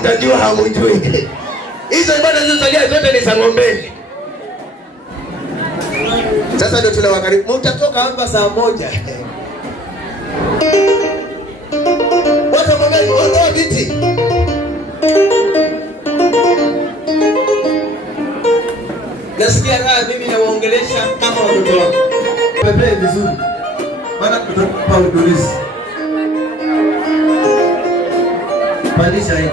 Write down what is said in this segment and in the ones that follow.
Mtajua hamujui. Hizo ibada zilizosalia zote ni za ng'ombeni. Sasa ndio tunawakaribu. Mtatoka hapa saa 1. Watu ng'ombeni ondoa viti. Nasikia raha mimi nawaongelesha kama watoto wangu. Pepe vizuri. Maana tutakupa utulizi. Pandisha hii.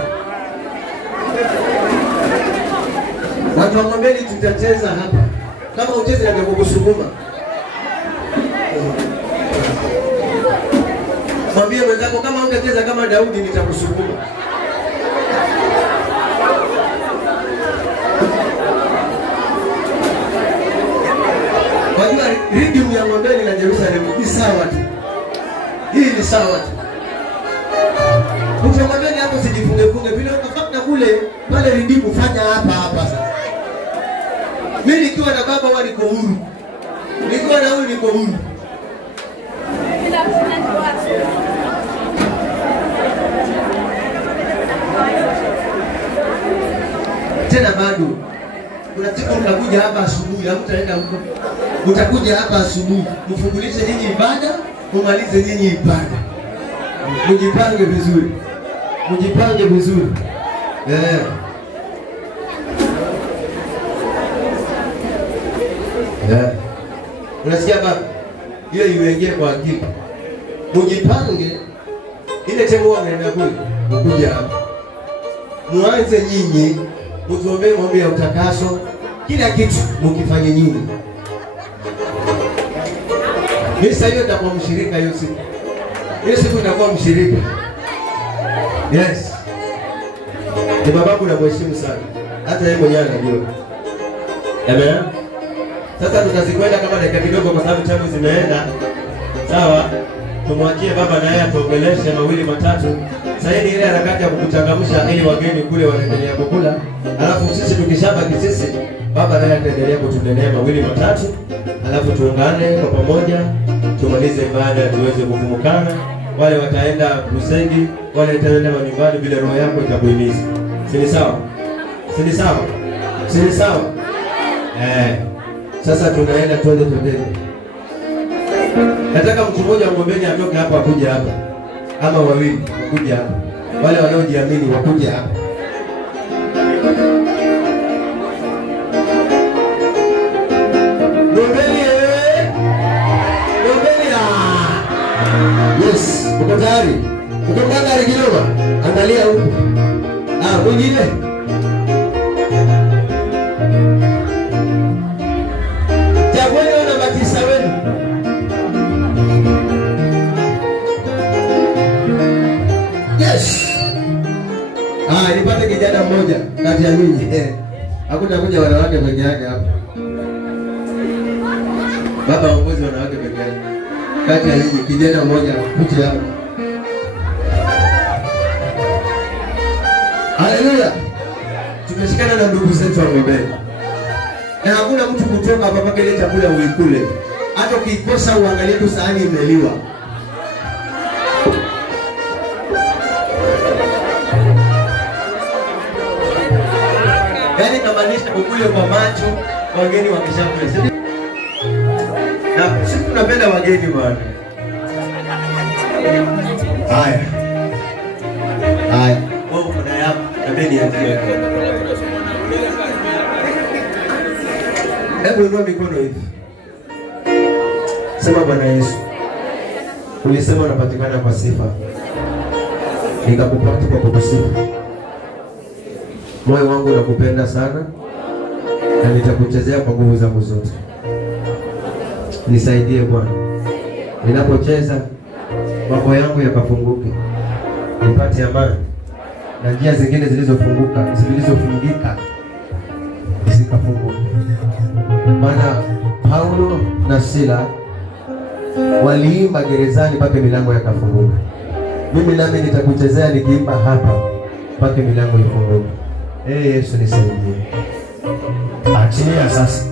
Watu wa ng'ombeni tutacheza hapa. Kama ucheze na kukusukuma. Mwambie mwenzako kama ungecheza kama Daudi nitakusukuma. Wajua rhythm ya ng'ombeni na Jerusalem ni sawa tu. Hii ni sawa tu. Ng'ombeni hapo sijifunge vile ukafanya kule pale rhythm fanya hapa sasa. Mimi nikiwa na baba wao niko huru. Nikiwa na huyu niko huru. Tena bado kuna siku utakuja hapa asubuhi, hamtaenda huko. Utakuja hapa asubuhi, mfungulishe nyinyi ibada, umalize nyinyi ibada. Mjipange vizuri. Mjipange vizuri. Unasikia baba? Hiyo iwekee kwa akili. Mjipange ile temo wanaenda kule, mkuja hapa. Muanze nyinyi, mtuombee maombi ya utakaso, kila kitu mkifanye nyinyi. Mimi sasa hiyo nitakuwa mshirika hiyo siku. Hiyo siku nitakuwa mshirika. Yes. Ni babangu na mheshimu sana. Hata yeye mwenyewe anajua. Amen. Sasa tutazikwenda kama dakika kidogo kwa sababu tamu zimeenda. Sawa? Tumwachie baba na yeye atuongeleshe mawili matatu. Sasa ni ile harakati ya kukuchangamsha ili wageni kule wanaendelea kukula. Alafu sisi tukishabaki sisi, baba naye ataendelea kutunenea mawili matatu. Alafu tuungane kwa pamoja, tumalize ibada tuweze kufumukana. Wale wataenda kusengi, wale wataenda nyumbani bila roho yako itakuhimiza. Si sawa? Si sawa? Si sawa? Sasa tunaenda twende. Nataka mtu mmoja mgombeni atoke hapa akuje hapa. Ama wawili wakuje hapa. Wale wanaojiamini wakuje hapa. Yes, uko tayari? Uko tayari kidogo? Angalia huko. Mwingine. Chagueni wana batisa wenu. Yes. Nipate kijana mmoja kati ya nyinyi. Hakuna kuja wanawake peke yake hapa. Baba ongozi wanawake peke yake. Kati ya nyinyi kijana mmoja kuja hapa. Haleluya. Tumeshikana na ndugu zetu wa mbele. Na hakuna mtu kutoka hapa mpaka ile chakula uikule. Hata ukikosa uangalie tu sahani imeliwa. Yaani kamaanisha ukule kwa macho, wageni wakishakula. Na sisi tunapenda wageni bwana. Haya. Wao kuna yako, tabeni yake. Hebu inua mikono hivi. Sema Bwana Yesu. Ulisema unapatikana kwa sifa. Nikakupata kwa kukusifu. Moyo wangu unakupenda sana na nitakuchezea kwa nguvu zangu zote. Nisaidie Bwana. Ninapocheza mambo yangu yakafunguke. Nipate amani. Na njia zingine zilizofungika zikafunguke. Maana Paulo na Sila waliimba gerezani mpaka milango yakafunguka. Mimi nami nitakuchezea nikiimba hapa mpaka milango ifunguke. Yesu nisaidie. Achia sasa.